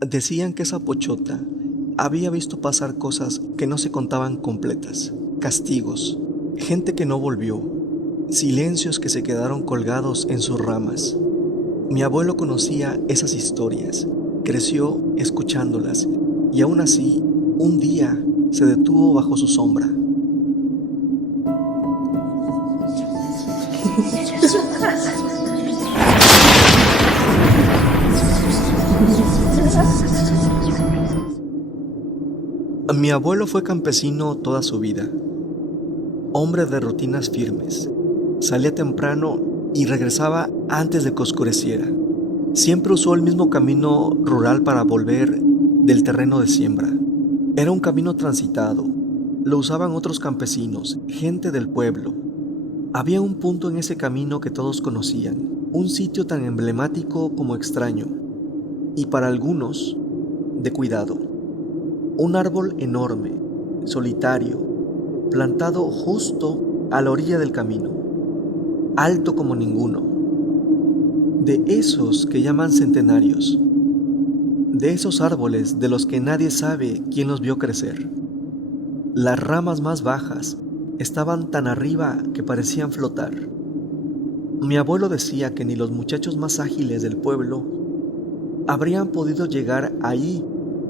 Decían que esa pochota había visto pasar cosas que no se contaban completas, castigos, gente que no volvió, silencios que se quedaron colgados en sus ramas. Mi abuelo conocía esas historias, creció escuchándolas y aún así, un día se detuvo bajo su sombra. Mi abuelo fue campesino toda su vida, hombre de rutinas firmes. Salía temprano y regresaba antes de que oscureciera. Siempre usó el mismo camino rural para volver del terreno de siembra. Era un camino transitado. Lo usaban otros campesinos, gente del pueblo. Había un punto en ese camino que todos conocían, un sitio tan emblemático como extraño, y para algunos, de cuidado. Un árbol enorme, solitario, plantado justo a la orilla del camino, alto como ninguno, de esos que llaman centenarios, de esos árboles de los que nadie sabe quién los vio crecer. Las ramas más bajas estaban tan arriba que parecían flotar. Mi abuelo decía que ni los muchachos más ágiles del pueblo habrían podido llegar ahí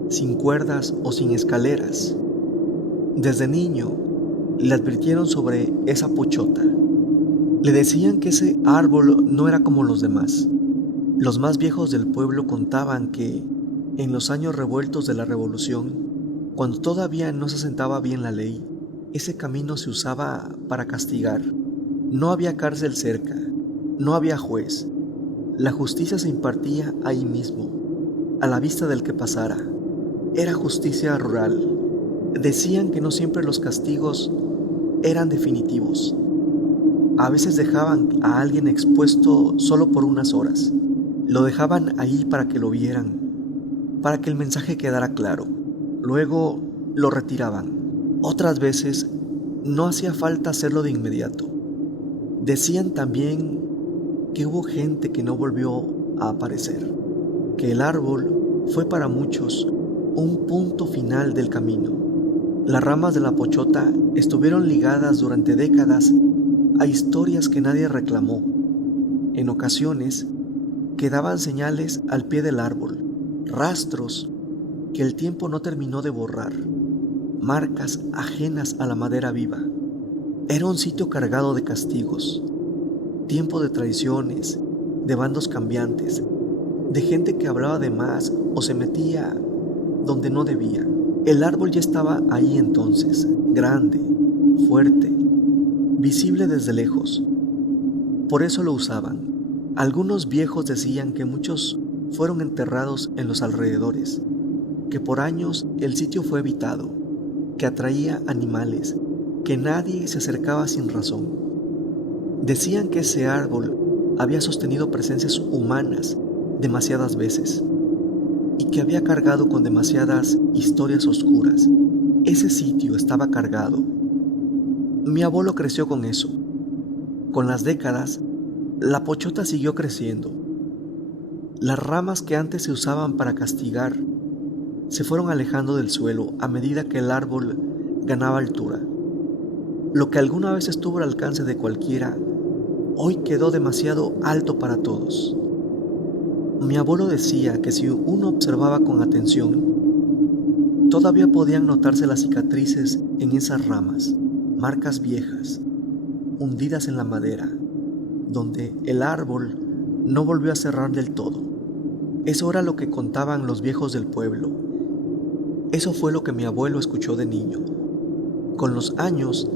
sin cuerdas o sin escaleras. Desde niño le advirtieron sobre esa pochota. Le decían que ese árbol no era como los demás. Los más viejos del pueblo contaban que, en los años revueltos de la revolución, cuando todavía no se sentaba bien la ley, ese camino se usaba para castigar. No había cárcel cerca, no había juez. La justicia se impartía ahí mismo, a la vista del que pasara. Era justicia rural. Decían que no siempre los castigos eran definitivos. A veces dejaban a alguien expuesto solo por unas horas. Lo dejaban ahí para que lo vieran, para que el mensaje quedara claro. Luego lo retiraban. Otras veces no hacía falta hacerlo de inmediato. Decían también que hubo gente que no volvió a aparecer, que el árbol fue para muchos un punto final del camino. Las ramas de la pochota estuvieron ligadas durante décadas a historias que nadie reclamó. En ocasiones quedaban señales al pie del árbol, rastros que el tiempo no terminó de borrar, marcas ajenas a la madera viva. Era un sitio cargado de castigos, tiempo de traiciones, de bandos cambiantes, de gente que hablaba de más o se metía donde no debía. El árbol ya estaba ahí entonces, grande, fuerte, visible desde lejos. Por eso lo usaban. Algunos viejos decían que muchos fueron enterrados en los alrededores, que por años el sitio fue habitado, que atraía animales, que nadie se acercaba sin razón. Decían que ese árbol había sostenido presencias humanas demasiadas veces y que había cargado con demasiadas historias oscuras. Ese sitio estaba cargado. Mi abuelo creció con eso. Con las décadas, la pochota siguió creciendo. Las ramas que antes se usaban para castigar se fueron alejando del suelo a medida que el árbol ganaba altura. Lo que alguna vez estuvo al alcance de cualquiera, hoy quedó demasiado alto para todos. Mi abuelo decía que si uno observaba con atención, todavía podían notarse las cicatrices en esas ramas, marcas viejas, hundidas en la madera, donde el árbol no volvió a cerrar del todo. Eso era lo que contaban los viejos del pueblo. Eso fue lo que mi abuelo escuchó de niño. Con los años,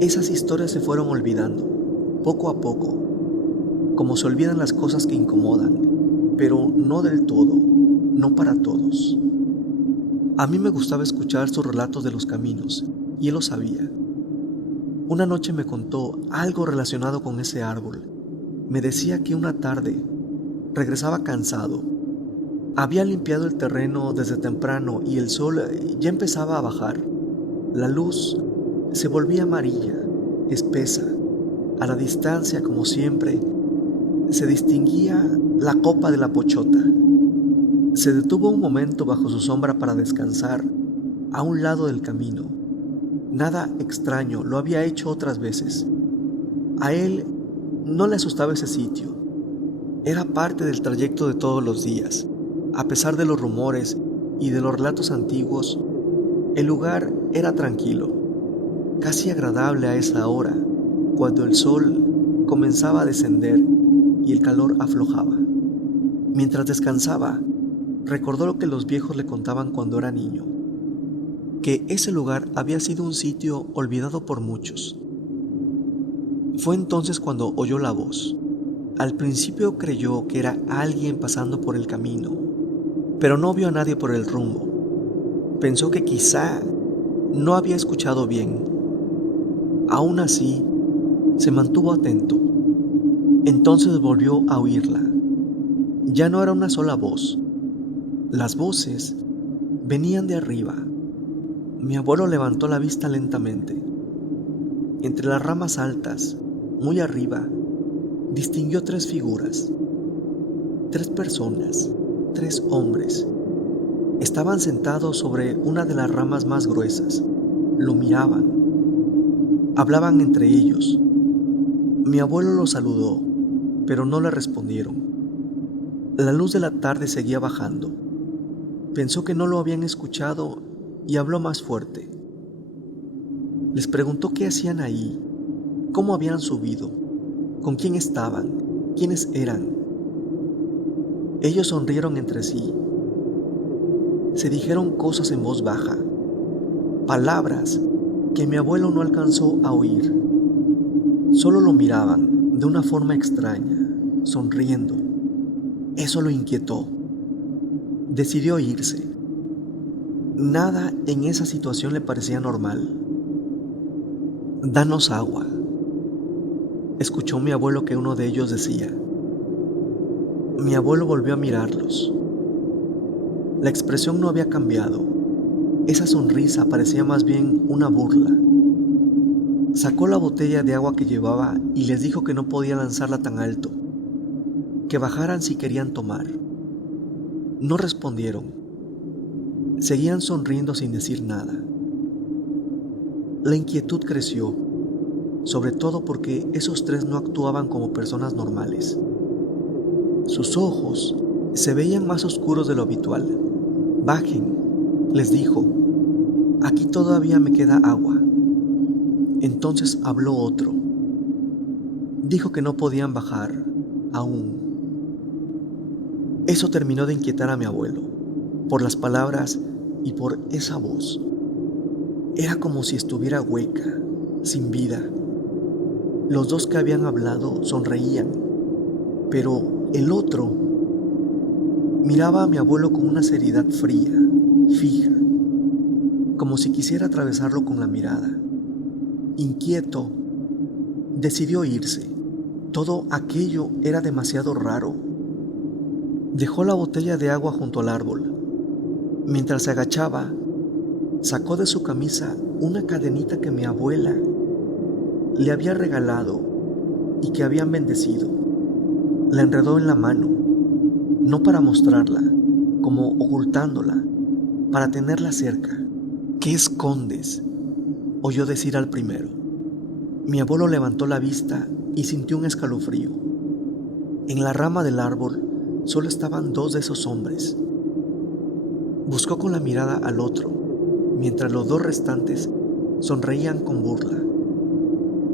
esas historias se fueron olvidando, poco a poco, como se olvidan las cosas que incomodan, pero no del todo, no para todos. A mí me gustaba escuchar sus relatos de los caminos, y él lo sabía. Una noche me contó algo relacionado con ese árbol. Me decía que una tarde regresaba cansado. Había limpiado el terreno desde temprano y el sol ya empezaba a bajar. La luz se volvía amarilla, espesa. A la distancia, como siempre, se distinguía la copa de la pochota. Se detuvo un momento bajo su sombra para descansar a un lado del camino. Nada extraño, lo había hecho otras veces. A él no le asustaba ese sitio. Era parte del trayecto de todos los días. A pesar de los rumores y de los relatos antiguos, el lugar era tranquilo, casi agradable a esa hora, cuando el sol comenzaba a descender y el calor aflojaba. Mientras descansaba, recordó lo que los viejos le contaban cuando era niño, que ese lugar había sido un sitio olvidado por muchos. Fue entonces cuando oyó la voz. Al principio creyó que era alguien pasando por el camino, pero no vio a nadie por el rumbo. Pensó que quizá no había escuchado bien. Aún así, se mantuvo atento. Entonces volvió a oírla. Ya no era una sola voz. Las voces venían de arriba. Mi abuelo levantó la vista lentamente. Entre las ramas altas, muy arriba, distinguió 3 figuras. 3 personas, 3 hombres. Estaban sentados sobre una de las ramas más gruesas. Lo miraban. Hablaban entre ellos. Mi abuelo los saludó, pero no le respondieron. La luz de la tarde seguía bajando. Pensó que no lo habían escuchado y habló más fuerte. Les preguntó qué hacían ahí, cómo habían subido, con quién estaban, quiénes eran. Ellos sonrieron entre sí. Se dijeron cosas en voz baja, palabras que mi abuelo no alcanzó a oír. Solo lo miraban de una forma extraña, sonriendo. Eso lo inquietó. Decidió irse. Nada en esa situación le parecía normal. «Danos agua», escuchó mi abuelo que uno de ellos decía. Mi abuelo volvió a mirarlos. La expresión no había cambiado. Esa sonrisa parecía más bien una burla. Sacó la botella de agua que llevaba y les dijo que no podía lanzarla tan alto, que bajaran si querían tomar. No respondieron. Seguían sonriendo sin decir nada. La inquietud creció, sobre todo porque esos 3 no actuaban como personas normales. Sus ojos se veían más oscuros de lo habitual. «Bajen», les dijo. «Aquí todavía me queda agua». Entonces habló otro. Dijo que no podían bajar aún. Eso terminó de inquietar a mi abuelo, por las palabras y por esa voz. Era como si estuviera hueca, sin vida. Los 2 que habían hablado sonreían, pero el otro miraba a mi abuelo con una seriedad fría, fija, como si quisiera atravesarlo con la mirada. Inquieto, decidió irse. Todo aquello era demasiado raro. Dejó la botella de agua junto al árbol. Mientras se agachaba, sacó de su camisa una cadenita que mi abuela le había regalado y que habían bendecido. La enredó en la mano, no para mostrarla, como ocultándola, para tenerla cerca. «¿Qué escondes?», oyó decir al primero. Mi abuelo levantó la vista y sintió un escalofrío. En la rama del árbol solo estaban 2 de esos hombres. Buscó con la mirada al otro, mientras los 2 restantes sonreían con burla.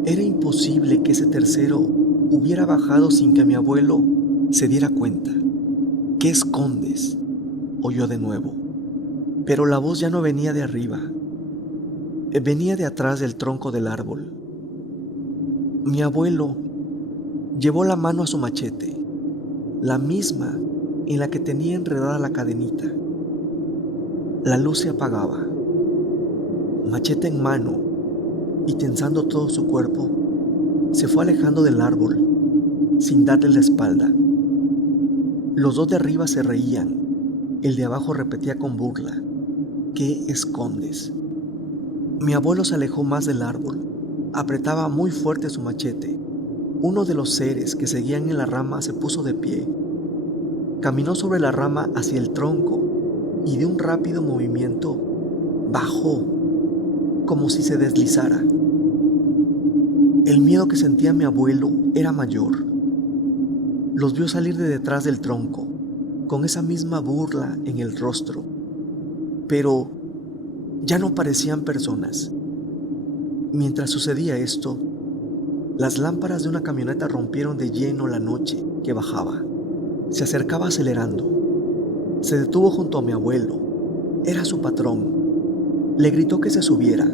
Era imposible que ese tercero hubiera bajado sin que mi abuelo se diera cuenta. «¿Qué escondes?», oyó de nuevo. Pero la voz ya no venía de arriba. Venía de atrás del tronco del árbol. Mi abuelo llevó la mano a su machete, la misma en la que tenía enredada la cadenita. La luz se apagaba. Machete en mano y tensando todo su cuerpo, se fue alejando del árbol sin darle la espalda. Los 2 de arriba se reían. El de abajo repetía con burla: «¿Qué escondes?». Mi abuelo se alejó más del árbol. Apretaba muy fuerte su machete. Uno de los seres que seguían en la rama se puso de pie. Caminó sobre la rama hacia el tronco y de un rápido movimiento bajó como si se deslizara. El miedo que sentía mi abuelo era mayor. Los vio salir de detrás del tronco, con esa misma burla en el rostro, pero ya no parecían personas. Mientras sucedía esto, las lámparas de una camioneta rompieron de lleno la noche que bajaba. Se acercaba acelerando. Se detuvo junto a mi abuelo. Era su patrón. Le gritó que se subiera.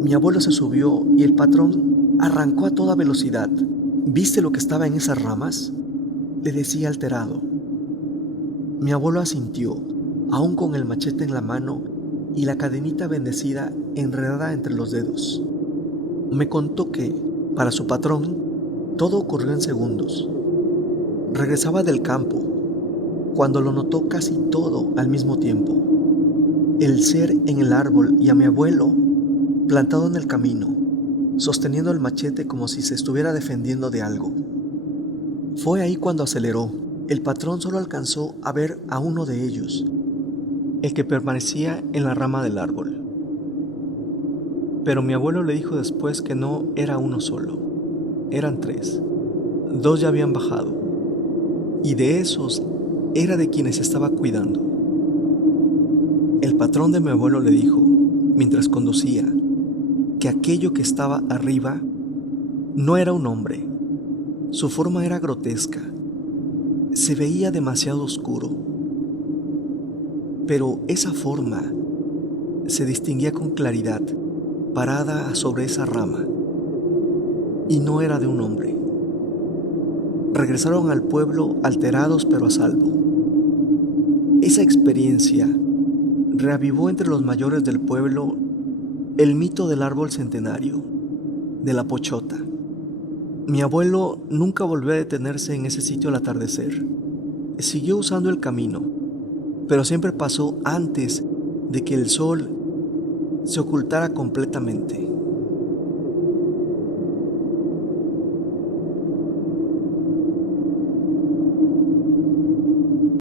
Mi abuelo se subió y el patrón arrancó a toda velocidad. ¿Viste lo que estaba en esas ramas?, le decía alterado. Mi abuelo asintió, aún con el machete en la mano y la cadenita bendecida enredada entre los dedos. Me contó que, para su patrón, todo ocurrió en segundos. Regresaba del campo, cuando lo notó casi todo al mismo tiempo. El ser en el árbol y a mi abuelo plantado en el camino, sosteniendo el machete como si se estuviera defendiendo de algo. Fue ahí cuando aceleró. El patrón solo alcanzó a ver a uno de ellos, el que permanecía en la rama del árbol. Pero mi abuelo le dijo después que no era uno solo, eran 3. 2 ya habían bajado, y de esos era de quienes estaba cuidando. El patrón de mi abuelo le dijo, mientras conducía, que aquello que estaba arriba no era un hombre. Su forma era grotesca. Se veía demasiado oscuro. Pero esa forma se distinguía con claridad, parada sobre esa rama. Y no era de un hombre. Regresaron al pueblo alterados pero a salvo. Esa experiencia reavivó entre los mayores del pueblo el mito del árbol centenario, de la pochota. Mi abuelo nunca volvió a detenerse en ese sitio al atardecer. Siguió usando el camino, pero siempre pasó antes de que el sol se ocultara completamente.